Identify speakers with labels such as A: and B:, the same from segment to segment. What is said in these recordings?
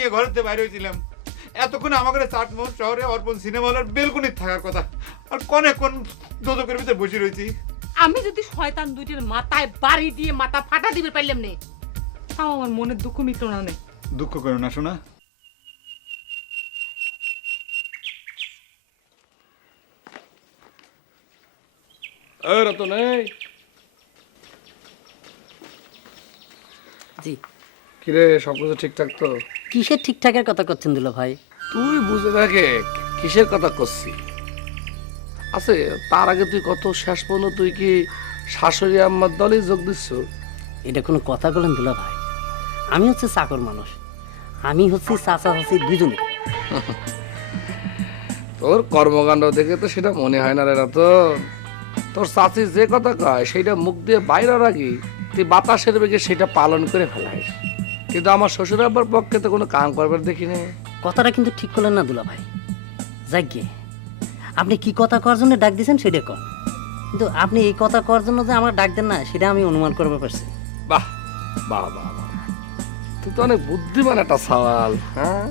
A: নিয়ে ঘরেতে বাইরে হয়েছিলাম। এতক্ষণ আমাকে চাটমোহন শহরে অর্পণ সিনেমা হলের বেলকুনির থাকার কথা। আর কনে কোন দোদকের ভিতরে বসে রয়েছি?
B: আমি যদি শয়তান দুইটার মাথায় বাড়ি দিয়ে মাথা ফাটা দিবে পারলাম নে তাও আমার মনের দুঃখ মিটলো না নে।
A: দুঃখ করো না শোনা
C: রতন।
D: জি।
C: কিরে সব কিছু ঠিকঠাক তো?
D: কিসের ঠিকঠাকের কথা করছেন দুলা ভাই?
C: তুই বুঝে দেখে কিসের কথা করছি আছে তার আগে তুই কত শেষ পর্যন্ত তুই কি শাশুড়ি আম্মার দলে যোগ দিচ্ছ?
D: এটা কোনো কথা বলেন দুলা ভাই। আমি হচ্ছে চাকর মানুষ। আমি হচ্ছি চাচা চাচি দুজনে
C: তোর কর্মকাণ্ড দেখে তো সেটা মনে হয় না রে তো। তোর চাচি যে কথা কয় সেটা মুখ দিয়ে বাইরে রাখি তুই বাতাসের বেগে সেটা পালন করে ফেলাইস। কিন্তু আমার শ্বশুর আব্বার পক্ষে তো কোনো কাম করবার দেখি দেখিনি।
D: কথাটা কিন্তু ঠিক করলেন না দুলা ভাই যাক গিয়ে আপনি কি কথা করার জন্য ডাক দিয়েছেন সেটা কর কিন্তু আপনি এই কথা করার জন্য যে আমার ডাক দেন না সেটা আমি অনুমান করতে পারছি।
C: বাহ বাহ বাহ বাহ। তুই তো অনেক বুদ্ধিমান একটা সওয়াল হ্যাঁ?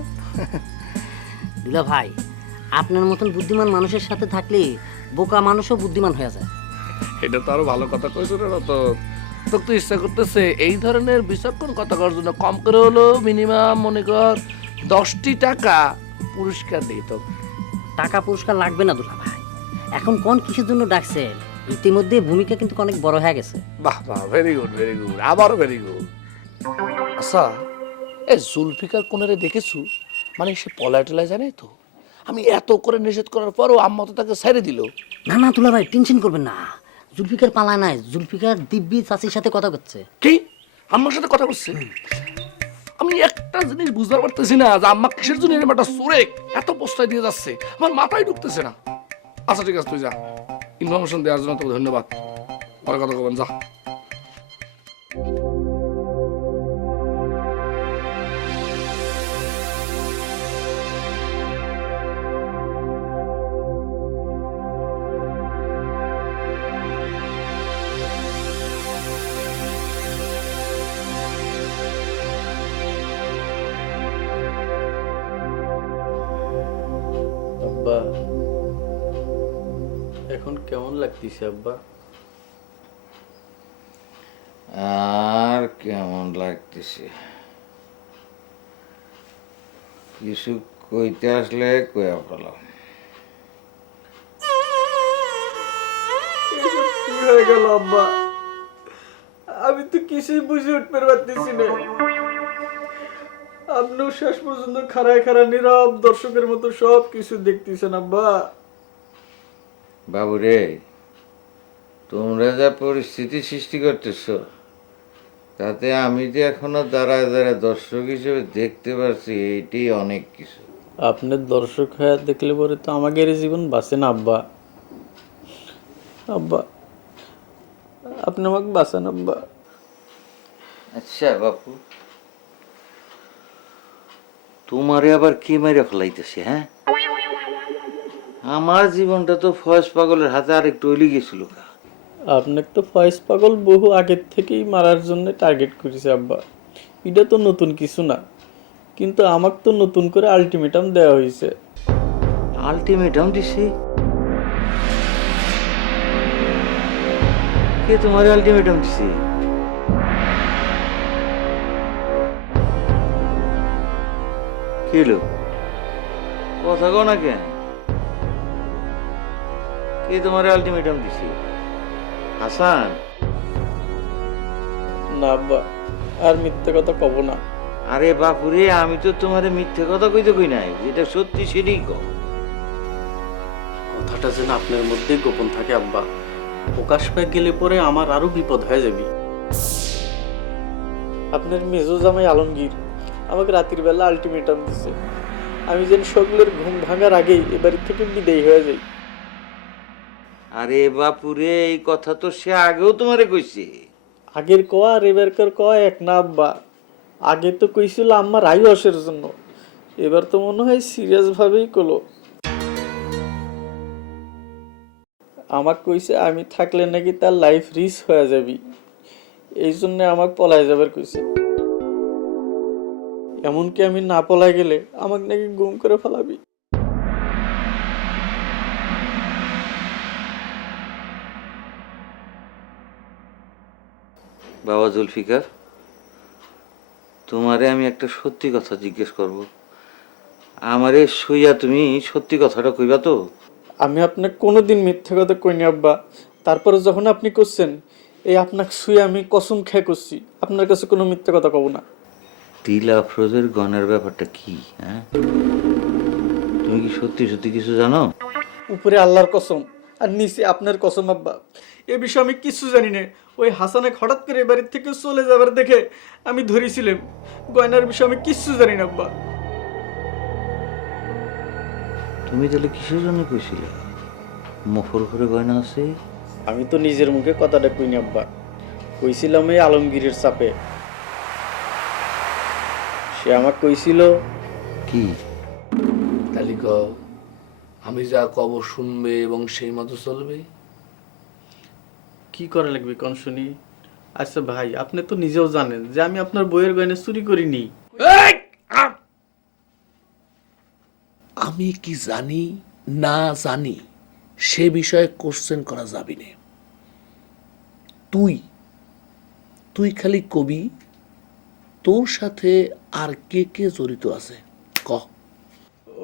D: দুলা ভাই আপনার মতন বুদ্ধিমান মানুষের সাথে থাকলে বোকা মানুষও বুদ্ধিমান হয়ে যায়।
C: এটা তো আরও ভালো কথা কইছ রে তো তোর তো ইচ্ছা করতেছে এই ধরনের বিচক্ষণ কথা করার জন্য কম করে হলো মিনিমাম মনে কর দশটি টাকা পুরস্কার দিই তো।
D: টাকা পুরস্কার লাগবে না দুলা ভাই। এখন কোন কিসের জন্য ডাকছেন ইতিমধ্যে ভূমিকা কিন্তু অনেক বড় হয়ে গেছে।
C: বাহ বাহ ভেরি গুড ভেরি গুড আবারও ভেরি গুড আচ্ছা এ জুলফিকার কোনারে দেখেছু? মানে সে পলায় টলায় জানে তো? আমি এত করে নিষেধ করার পরও আম্মা তো তাকে ছেড়ে দিল।
D: না না দুলা ভাই টেনশন করবেন না। জুলফিকার পালা নাই, জুলফিকার দিব্যি চাচির সাথে কথা করছে।
C: কি? আম্মার সাথে কথা বলছে আমি একটা জিনিস বুঝতে পারতেছি না যে আম্মা কিসের জন্য এরকম একটা সুরে এত প্রশ্রয় দিয়ে যাচ্ছে? আমার মাথায় ঢুকতেছে না। আচ্ছা ঠিক আছে, তুই যা। ইনফরমেশন দেওয়ার জন্য তোকে ধন্যবাদ। পরে কথা কবেন যা।
E: আব্বা
F: আর কেমন লাগতেছে? কিছু কইতে আসলে কয়া
E: হয়ে গেল আব্বা? আমি তো কিছুই বুঝে উঠতে পারতেছি না। আপনিও শেষ পর্যন্ত খাড়ায় খাড়া নীরব দর্শকের মতো সব কিছু দেখতেছেন আব্বা।
F: বাবু রে তোমরা যা পরিস্থিতি সৃষ্টি করতেছ তাতে আমি যে এখনও দাঁড়ায় দাঁড়ায় দর্শক হিসেবে দেখতে পারছি এইটাই অনেক কিছু।
E: আপনার দর্শক হয়ে দেখলে পরে তো আমাদের জীবন বাঁচে না আব্বা। আব্বা আপনি আমাকে বাঁচান আব্বা।
F: আচ্ছা বাপু। তোমারে আবার কে মেরে ফেলাইতেছে হ্যাঁ? আমার জীবনটা তো ফয়েজ পাগলের হাতে আরেক টইলি গেছিল কা
E: আপনাকে তো ফয়েজ পাগল বহু আগের থেকেই মারার জন্য টার্গেট করেছে আব্বা। এটা তো নতুন কিছু না। কিন্তু আমাকে তো নতুন করে আলটিমেটাম দেওয়া হয়েছে।
F: আলটিমেটাম দিছে। কে তোমার আলটিমেটাম দিছে? কি হলো? কথা কো না কেন? কে তোমার আলটিমেটাম দিছে? হাসান।
E: না আব্বা আর মিথ্যে কথা কব না।
F: আরে বাপুরে আমি তো তোমার মিথ্যে কথা কইতে কই নাই যেটা সত্যি সেটাই কও।
E: কথাটা যেন আপনার মধ্যে গোপন থাকে আব্বা। প্রকাশ পেয়ে গেলে পরে আমার আরও বিপদ হয়ে যাবে। আপনার মেজো জামাই আলমগীর আমাকে রাতের বেলা আলটিমেটাম দিছে। আমি যেন সকলের ঘুম ভাঙার আগেই এবার থেকে বিদায় হয়ে যাই।
F: আরে বাপুরে, এই কথা তো সে আগেও তোমারে কইছে।
E: আগের কোয়া, আর এবারকার কোয়া, এক না আব্বা। আগে তো কইছিল আমার আয়ুষের জন্য। এবার তো মনে হয় সিরিয়াস ভাবেই কলো আমাকে কইছে, আমি থাকলে নাকি তার লাইফ রিস্ক হয়ে যাবি। এই জন্য আমাকে পলায় যাবার কইছে। এমনকি আমি না পলাই গেলে আমাকে নাকি গুম করে ফেলাবি।
F: বাবা জুলফিকার তোমারে আমি একটা সত্যি কথা জিজ্ঞেস করব। আমারে শুইয়া তুমি সত্যি কথাটা কইবা তো?
E: আমি আপনাকে কোনোদিন মিথ্যে কথা কইনি আব্বা। তারপরে যখন আপনি করছেন এই আপনাকে শুয়ে আমি কসম খেয়ে করছি। আপনার কাছে কোনো মিথ্যে কথা কব না।
F: তিল আফরোজের গনের ব্যাপারটা কি হ্যাঁ? তুমি কি সত্যি সত্যি কিছু জানো?
E: উপরে আল্লাহর কসম। আর নিচে আপনার কসম আব্বা। এ বিষয়ে আমি কিছু জানি না। ওই হাসানে হঠাৎ করে বাড়ির থেকে চলে যাবার দেখে আমি ধরেছিলাম। গয়নার বিষয়ে আমি কিচ্ছু জানি না আব্বা।
F: তুমি তাহলে কিসের জন্য কইছিলে? মফর করে গয়না আছে?
E: আমি তো নিজের মুখে কথাটা কইনি আব্বা। কইছিলাম এই আলমগীরের চাপে। সে আমাকে কইছিল
F: কি?
G: তালিক আমি যা কব শুনবে এবং সেই মতো চলবে।
E: কি করা লাগবে কোন শুনি? আচ্ছা ভাই আপনি তো নিজেও জানেন যে আমি আপনার বইয়ের গয়না চুরি করিনি।
G: আমি কি জানি না জানি সে বিষয়ে কোশ্চেন করা যাবে না। তুই তুই খালি কবি তোর সাথে আর কে কে জড়িত আছে?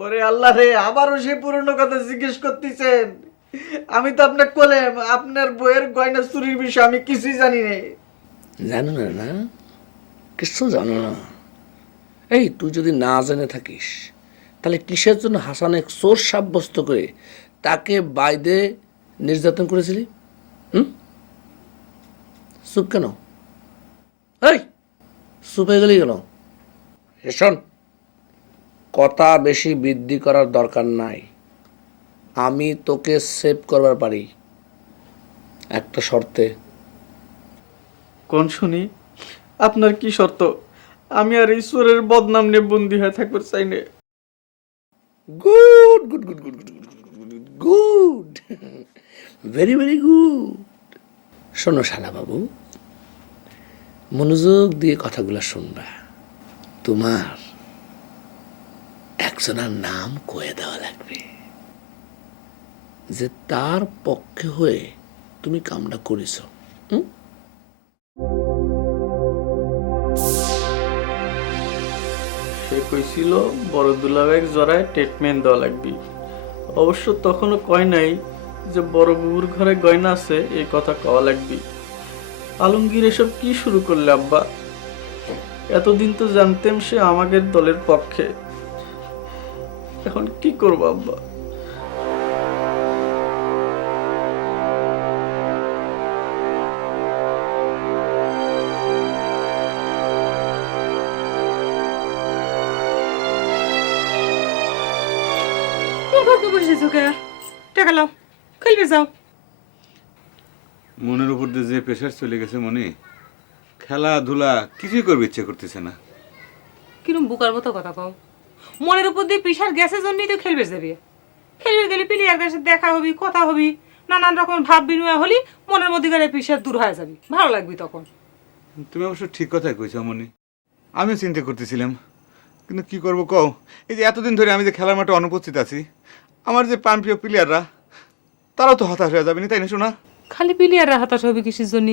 E: ওরে আল্লাহ রে, আবারও সেই পুরনো কথা জিজ্ঞেস করতেছেন। আমি তো আপনাকে বলেম আপনার বইয়ের গয়না চুরির বিষয়ে আমি কিছুই জানি না
G: জানো না না? কিছু জানো না। এই, তুই যদি না জেনে থাকিস, তাহলে কিসের জন্য হাসানে চোর সাব্যস্ত করে তাকে বাইদে নির্যাতন করেছিলি? হুম? চুপ কেন? এই, চুপ হয়ে গেলি কেন? শোন। কথা বেশি বৃদ্ধি করার দরকার নাই। আমি তোকে সেভ করবার পারি। একটা শর্তে।
E: কোন শুনি? আপনার কি শর্ত? আমি আর ঈশ্বরের বদনাম নিয়ে বন্দি হয়ে থাকবার চাই না।
G: Good good good good good good very very good শোনো শালা বাবু মনোযোগ দিয়ে কথাগুলো শুনবা। তোমার একজনের নাম কয়ে দেওয়া লাগবে। যে তার পক্ষে হয়ে তুমি কামটা করেছ হুম
E: সে কইছিল বড় দুলাভাই জড়ায় ট্রিটমেন্ট দেওয়া লাগবে। অবশ্য তখনও কয় নাই যে বড় বুবুর ঘরে গয়না আছে, এই কথা কওয়া লাগবে। আলমগীর এসব কি শুরু করলে, আব্বা? এতদিন তো জানতেম সে আমাদের দলের পক্ষে। এখন কি করব আব্বা?
B: টাকা লাও খেলবে যাও।
A: মনের উপর দিয়ে যে প্রেশার চলে গেছে মনে খেলাধুলা কিছুই করবে ইচ্ছে করতেছে না।
B: কিরম বুকার মতো কথা কও। মনের উপর দিয়ে প্রেশার গ্যাসের জন্যই তো খেলবে যাবে। খেলবে গেলে প্লেয়ার গ্যাসের দেখা হবি কথা হবি নানান রকম ভাব বিনিময় হলি মনের মধ্যে গেলে প্রেশার দূর হয়ে যাবি। ভালো লাগবি তখন।
A: তুমি অবশ্য ঠিক কথাই কইছো মনে আমিও চিন্তা করতেছিলাম। কিন্তু কি করব কও? এই যে এতদিন ধরে আমি যে খেলার মাঠে অনুপস্থিত আছি আমার যে প্রাণপ্রিয় প্লেয়াররা তারাও তো হতাশ হয়ে যাবে না তাই না শোনা
B: খালি প্লেয়াররা হতাশ হবে কিসের জন্য?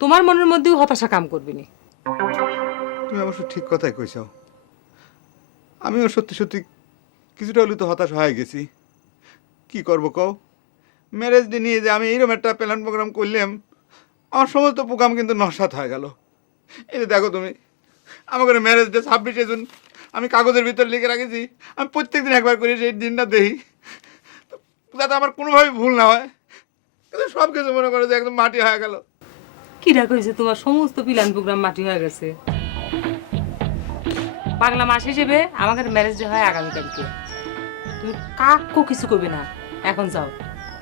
B: তোমার মনের মধ্যেও হতাশা কাম করবে না।
A: তুমি অবশ্য ঠিক কথাই কইছো। আমিও সত্যি সত্যি কিছুটা হলেও তো হতাশ হয়ে গেছি। কি করব কও? ম্যারেজ ডে নিয়ে যে আমি এইরকম একটা প্ল্যান প্রোগ্রাম করলাম, আমার সমস্ত প্রোগ্রাম কিন্তু নস্বাত হয়ে গেল। এই যে দেখো তুমি, আমাকে ম্যারেজ ডে ছাব্বিশে জুন, আমি কাগজের ভিতর লিখে রাখেছি, আমি প্রত্যেক দিন একবার করে সেই দিনটা দেখি। যাতে আমার কোনোভাবেই ভুল না হয়। কিন্তু সব কিছু মনে করে যে একদম মাটি হয়ে গেল।
B: কিরা কইছে তোমার সমস্ত প্ল্যান প্রোগ্রাম মাটি হয়ে গেছে। বাংলা মাস হিসেবে আমাদের ম্যারেজ ডে হয় আগামীকালকে তুমি কাকও কিছু করবে না। এখন যাও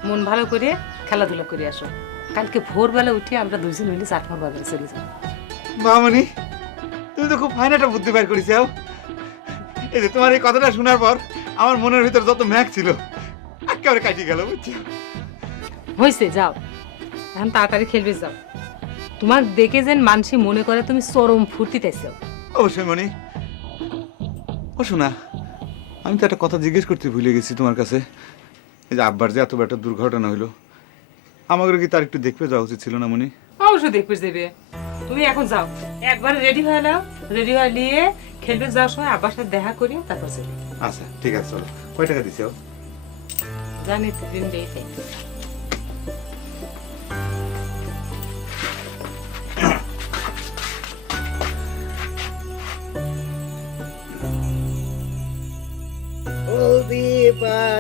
B: মন ভালো করে খেলাধুলা করে আসো। কালকে ভোরবেলা উঠে আমরা দুইজন মিলে চাটমার বাজারে চলে যাব
A: মামনি তুমি তো খুব ফাইন একটা বুদ্ধি বের করেছ এই যে তোমার এই কথাটা শোনার পর আমার মনের ভিতর যত ম্যাক ছিল একেবারে কাটিয়ে গেল বুঝছ?
B: হয়েছে যাও। এখন তাড়াতাড়ি খেলবে যাও। তোমার দেখে যেন মানসি মনে করে তুমি চরম ফুর্তিতেছ
A: অবশ্যই মনি ও শোনা আমি তো একটা কথা জিজ্ঞেস করতে ভুলে গেছি তোমার কাছে। এই যে আব্বার যে এত বড় একটা দুর্ঘটনা হইল আমাকে কি তার একটু দেখবে যাওয়া উচিত ছিল না মনি?
B: অবশ্যই দেখবে দেবে তুমি এখন যাও। একবার রেডি হয়ে নাও। রেডি হয়ে নিয়ে খেলবে যাওয়ার সময় আব্বার সাথে দেখা করি তারপর যাবে
A: আচ্ছা ঠিক আছে চলো। কয় টাকা দিছো
B: জানি তো দিন দিয়েছে।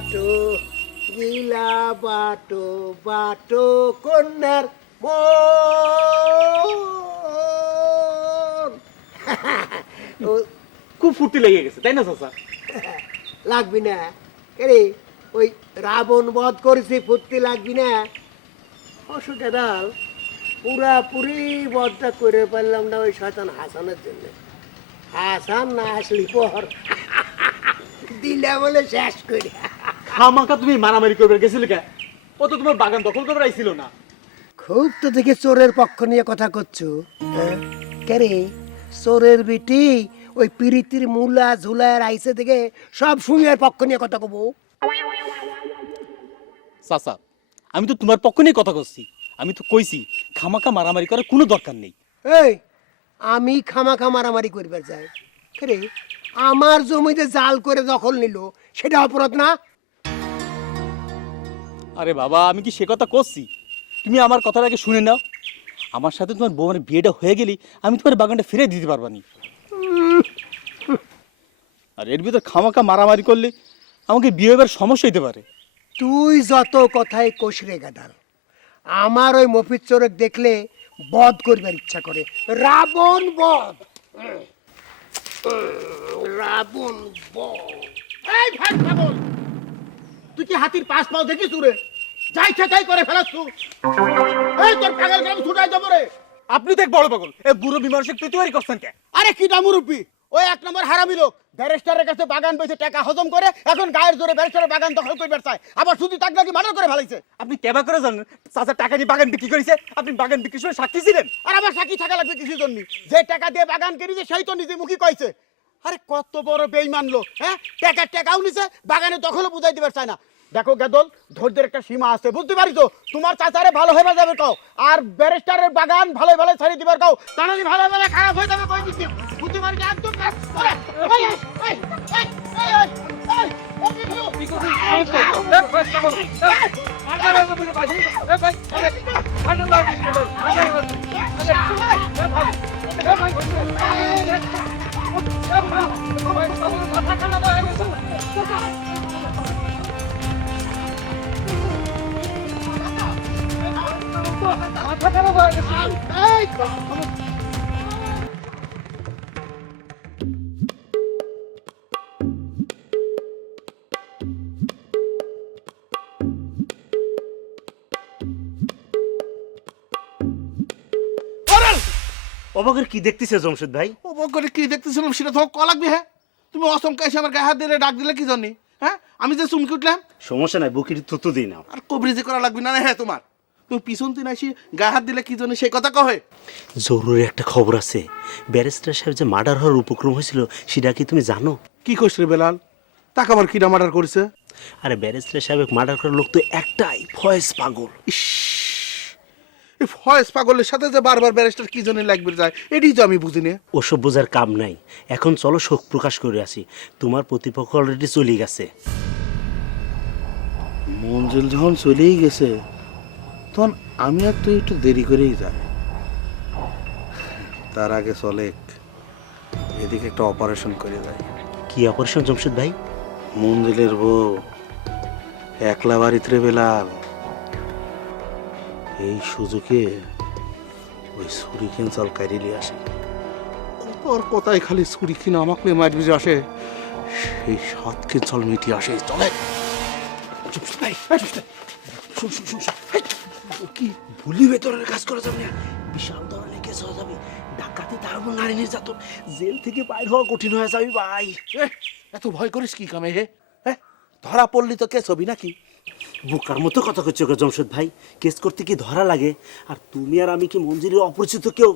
H: বাটো গিলা বাটো বাটো কন্যার
I: খুব ফুর্তি লেগে গেছে তাই না চাচা?
H: লাগবি না। এরে ওই রাবণ বধ করেছি ফুর্তি লাগবি না? অসুখে ডাল পুরাপুরি বধটা করে পারলাম না ওই শয়তান হাসানের জন্য। হাসান না আসলি পর। দিলে বলে শেষ করে।
I: খামাকা তুমি মারামারি করবে গেছিলে কে? ও তো তোমার বাগান দখল করে আইছিল না।
H: খুব তো দেখে চোরের পক্ষ নিয়ে কথা করছ হ্যাঁ? কেরে চোরের বিটি ওই পিরিতির মুলা ঝুলার আইসে থেকে সব পক্ষ নিয়ে কথা কব।
I: চাচা আমি তো তোমার পক্ষ নিয়ে কথা করছি আমি তো কইছি খামাকা মারামারি করার কোনো দরকার নেই।
H: এই আমি খামাখা মারামারি করবার যাই কেরে আমার জমিতে জাল করে দখল নিল সেটা অপরাধ না?
I: আরে বাবা, আমি কি সে কথা করছি? তুমি আমার কথাটা আগে শুনে নাও। আমার সাথে তোমার বউয়ের বিয়েটা হয়ে গেলি আমি তোমার বাগানটা ফিরে দিতে পারবানি। আর এর ভিতর খামাকা মারামারি করলে আমাকে বিয়ে হবার সমস্যা হতে পারে।
H: তুই যত কথাই কষরে গাদাল, আমার ওই মফিজ চোরক দেখলে বধ করবার ইচ্ছা করে। রাবণ বধ। রাবণ বধ।
J: এই ভাই পাগল তুই কি হাতির পাশ পাও দেখিস রে? যাই করে ফেলাস এই তোর পাগল গ্রাম ছুটাই দেবো রে।
I: আপনি দেখ বড় পাগল এ বুড়ো তুই তৈরি করছেন কে?
J: আরে কি ওই এক নম্বর হারামি লোক ব্যারিস্টারের কাছে বাগান বেঁচে টাকা হজম করে এখন গায়ের জোরে ব্যারিস্টারের বাগান দখল করবার চায় আবার শুধু তাকে নাকি মার্ডার করে ফেলাইছে।
I: আপনি কেবা করে জানেন চাচা টাকা দিয়ে বাগান বিক্রি করেছে আপনি বাগান বিক্রি করে সাক্ষী ছিলেন।
J: আর আমার সাক্ষী থাকা লাগবে কিছু জন্য। যে টাকা দিয়ে বাগান কিনেছে সেই তো নিজে মুখী কইছে। আরে কত বড় বেইমান লোক হ্যাঁ? টাকা টাকাও নিছে বাগানে দখলও বুঝাই দিবার চায় না। দেখো গেদল ধৈর্যের একটা সীমা আছে বুঝতে পারি তো তোমার চাচারে ভালো হয়ে যাবে কাও আর ব্যারিস্টারের বাগান ভালো ভালো ছাড়িয়ে দিবার কাও তা নাহলে ভালো ভালো খারাপ হয়ে যাবে কই দিচ্ছি বুঝতে পারি একদম ওরে, ওই, ওই,
K: অবাকের কি দেখতেছে জমশেদ ভাই?
J: ও কি দেখতেছিলাম সেটা তোমার ক লাগবে হ্যাঁ? তুমি অসমকা এসে আমার গায়ে হাত দিলে ডাক দিলে কি জানি হ্যাঁ? আমি যে চুমকি উঠলাম
K: সমস্যা নাই বুকির থুতু দিই না
J: আর কবরিজি করা লাগবে না না হ্যাঁ তোমার। তুমি পিছন দিন আসি গায়ে হাত দিলে কি জানি সেই কথা কহে?
K: জরুরি একটা খবর আছে। ব্যারিস্টার সাহেব যে মার্ডার হওয়ার উপক্রম হয়েছিল সেটা কি তুমি জানো?
J: কি কইস রে বেলাল? তাকে আবার কিরা মার্ডার করেছে?
K: আরে ব্যারিস্টার সাহেব মার্ডার করার লোক তো একটাই ফয়েজ পাগল।
J: ইস এই ফয়েজ পাগলের সাথে যে বারবার ব্যারিস্টার কি জন্য লাগবে যায় এটাই তো আমি বুঝিনি।
K: ওসব বোঝার কাম নাই। এখন চলো শোক প্রকাশ করে আসি। তোমার প্রতিপক্ষ অলরেডি চলে গেছে।
J: মঞ্জুল যখন চলেই গেছে তখন আমি আর তুই একটু দেরি করেই যাই। তার আগে চলে এদিকে একটা অপারেশন করে যায়
K: কি অপারেশন জমশেদ ভাই?
J: মন্দিরের বউ একলা বাড়িতে বেলাল। এই সুযোগে ওই ছুরি চল কারিলি আসে। কত আর কথাই খালি ছুরি কিনা আমাকে মারবি যে আসে। সেই সাত চল মিটি আসে। চলে। চুপ ভাই শুন শুন শুন। কি ভুলি ভেতরের কাজ করা যাবে না?
K: বিশাল ধরনের কেস হয়ে যাবে। ডাকাতি তার উপর নারী নির্যাতন। জেল থেকে বাইর হওয়া কঠিন হয়ে যাবে ভাই।
J: এত ভয় করিস কি কামে হে? হ্যাঁ ধরা পড়লি তো কে ছবি নাকি?
K: বোকার মতো কথা করছ গো জমশেদ ভাই। কেস করতে কি ধরা লাগে? আর তুমি আর আমি কি মঞ্জিরের অপরিচিত কেউ?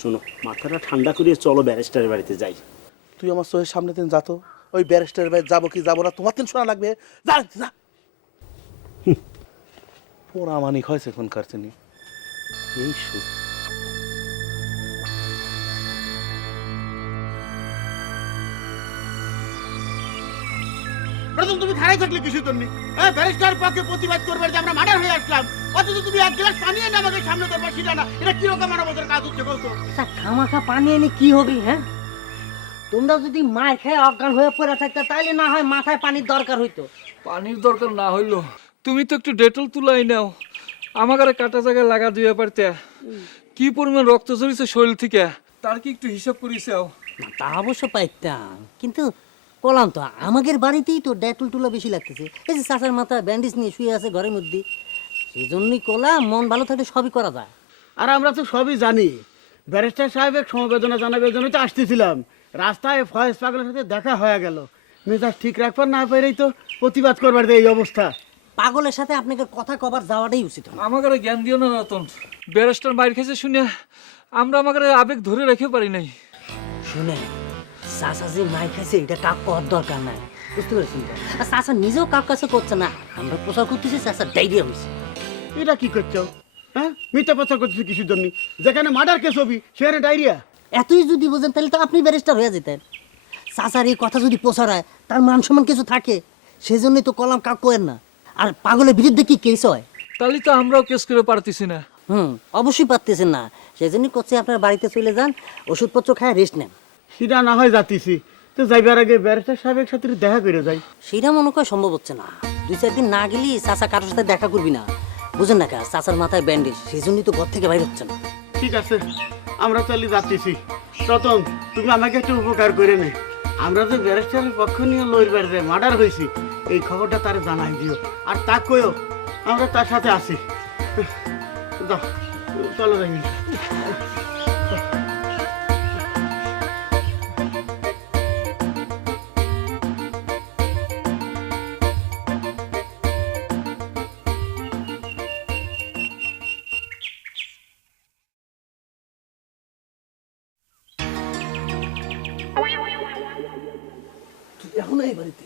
K: শোনো মাথাটা ঠান্ডা করিয়ে চলো ব্যারিস্টারের বাড়িতে যাই।
J: তুই আমার চোখের সামনে দিন যাতো
L: ওই ব্যারিস্টার ভাই যাব কি যাব না তোমার তিন শোনা লাগবে যা যা। পোড়া হয়েছে এখনকার তিনি এই সুখ
J: প্রথম তুমি খারাই থাকলে কিছু জন্য হ্যাঁ ব্যারিস্টার পক্ষে প্রতিবাদ করবে যে আমরা মার্ডার হয়ে আসলাম অথচ তুমি এক গ্লাস পানি এনে আমাকে সামনে ধরবা সেটা না এটা কীরকম আমাদের কাজ হচ্ছে বলতো
D: তা খামাখা পানি এনে কি হবে হ্যাঁ তোমরা যদি মার খেয়ে অজ্ঞান হয়ে পড়ে থাকতে তাহলে না হয় মাথায় পানির দরকার হইতো
C: পানির দরকার না হইল তুমি তো একটু ডেটল তুলাই নাও। আমাকে কাটা জায়গায় লাগা দিয়ে পারতে কি পরিমাণ রক্ত ঝরিছে শরীর থেকে? তার কি একটু হিসাব করিসাও
D: না, তা অবশ্য পাইতাম। কিন্তু বললাম তো আমাদের বাড়িতেই তো ডেটল টুলা বেশি লাগতেছে। এই যে চাচার মাথা ব্যান্ডেজ নিয়ে শুয়ে আছে ঘরের মধ্যে। সেই জন্যই কলাম মন ভালো থাকলে সবই করা যায়।
J: আর আমরা তো সবই জানি। ব্যারিস্টার সাহেবের সমবেদনা জানাবার জন্য তো আসতেছিলাম। রাস্তায় ফয়েজ পাগলের সাথে দেখা হয়ে গেল। মেজাজ ঠিক রাখবার না পেরেই তো প্রতিবাদ করবার এই অবস্থা।
D: পাগলের সাথে আপনাকে কথা কবার যাওয়াটাই উচিত হয়
C: আমাকে জ্ঞান দিও না রতন। ব্যারিস্টার মাইর খেয়েছে শুনে আমরা আমাকে আবেগ ধরে রেখে পারি নাই।
D: শুনে চাচা যে মাই খাইছে এটা কাক করার দরকার নাই। বুঝতে পেরেছেন আর চাচা নিজেও কাক কাছে করছে না। আমরা প্রচার করতেছি চাচা ডাইরিয়া হয়েছে
J: এটা কি করছ? হ্যাঁ? মিথ্যা প্রচার করতেছি কিছুর জন্য? যেখানে মার্ডার কেস হবি সেখানে ডায়রিয়া।
D: এতই যদি বোঝেন তাহলে তো আপনি ব্যারিস্টার হয়ে যেতেন। চাচার এই কথা যদি প্রচারায় তার মান সম্মান কিছু থাকে। সেজন্যই তো কলাম কাক করেন না। আর পাগলের বিরুদ্ধে কি কেস হয়?
C: তাহলে তো আমরাও কেস করে পারতেছি না।
D: হুম অবশ্যই পারতেছেন না। সেজন্যই করছে আপনার বাড়িতে চলে যান ওষুধপত্র খায় রেস্ট নেন।
J: সেটা না হয় যাতিছি তো যাইবার আগে ব্যারিস্টার সাহেবের সাথে দেখা করে যাই।
D: সেটা মনে করা সম্ভব হচ্ছে না। দুই চার দিন না গেলে চাচা কারোর সাথে দেখা করবি না। বুঝেন না কা চাচার মাথায় ব্যান্ডেজ সেই জন্যই তো ঘর থেকে বাইর হচ্ছে না
J: ঠিক আছে আমরা তাহলে যাচ্ছি রতন তুমি আমাকে একটু উপকার করে নে। আমরা যে ব্যারিস্টারের পক্ষ নিয়ে লইবার যে মার্ডার হয়েছি এই খবরটা তার জানাই দিও। আর তা কইও, আমরা তার সাথে আছি। চলো যাই
C: এখন এই বাড়িতে?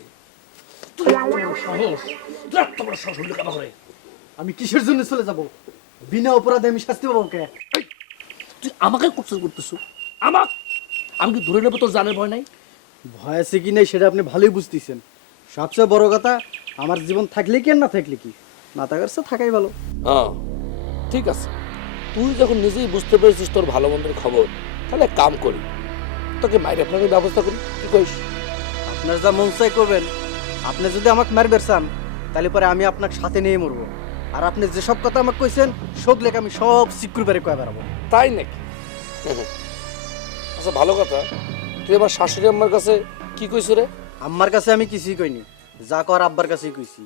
I: আমি কিসের জন্য চলে যাব? বিনা অপরাধে আমি শাস্তি পাবো কে?
C: তুই আমাকে কোশ্চেন করতেছ। আমাক? আমি কি ধরে নেব তোর জানের ভয় নাই?
I: ভয় আছে কি নাই সেটা আপনি ভালোই বুঝতেছেন। সবচেয়ে বড় কথা আমার জীবন থাকলে কি আর না থাকলে কি? না থাকার সে থাকাই ভালো।
C: হ্যাঁ ঠিক আছে। তুই যখন নিজেই বুঝতে পেরেছিস তোর ভালো মন্দের খবর তাহলে কাম করি। তোকে মাইরে ফেলানোর ব্যবস্থা করি। কি কইস
I: আপনার যা মন চাই করবেন। আপনি যদি আমাকে মারবেন চান তাহলে পরে আমি আপনাকে সাথে নিয়ে মরবো। আর আপনি যেসব কথা আমাকে কইছেন সব লেখা আমি সব সিকুর বারে কয়ে বেড়াবো।
C: তাই নাকি? আচ্ছা ভালো কথা। তুই আমার শাশুড়ি আম্মার কাছে কি কইছ রে?
I: আম্মার কাছে আমি কিছুই কইনি। যা কর আব্বার কাছেই কইছি।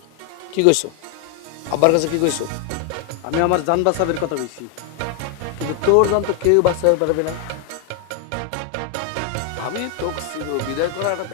C: কি কইছো? আব্বার কাছে কি কইছো?
I: আমি আমার জান বাঁচাবের কথা কইছি।
C: কিন্তু তোর জান তো কেউ বাঁচাতে পারবে না। আমি তোকে বিদায় করা একটা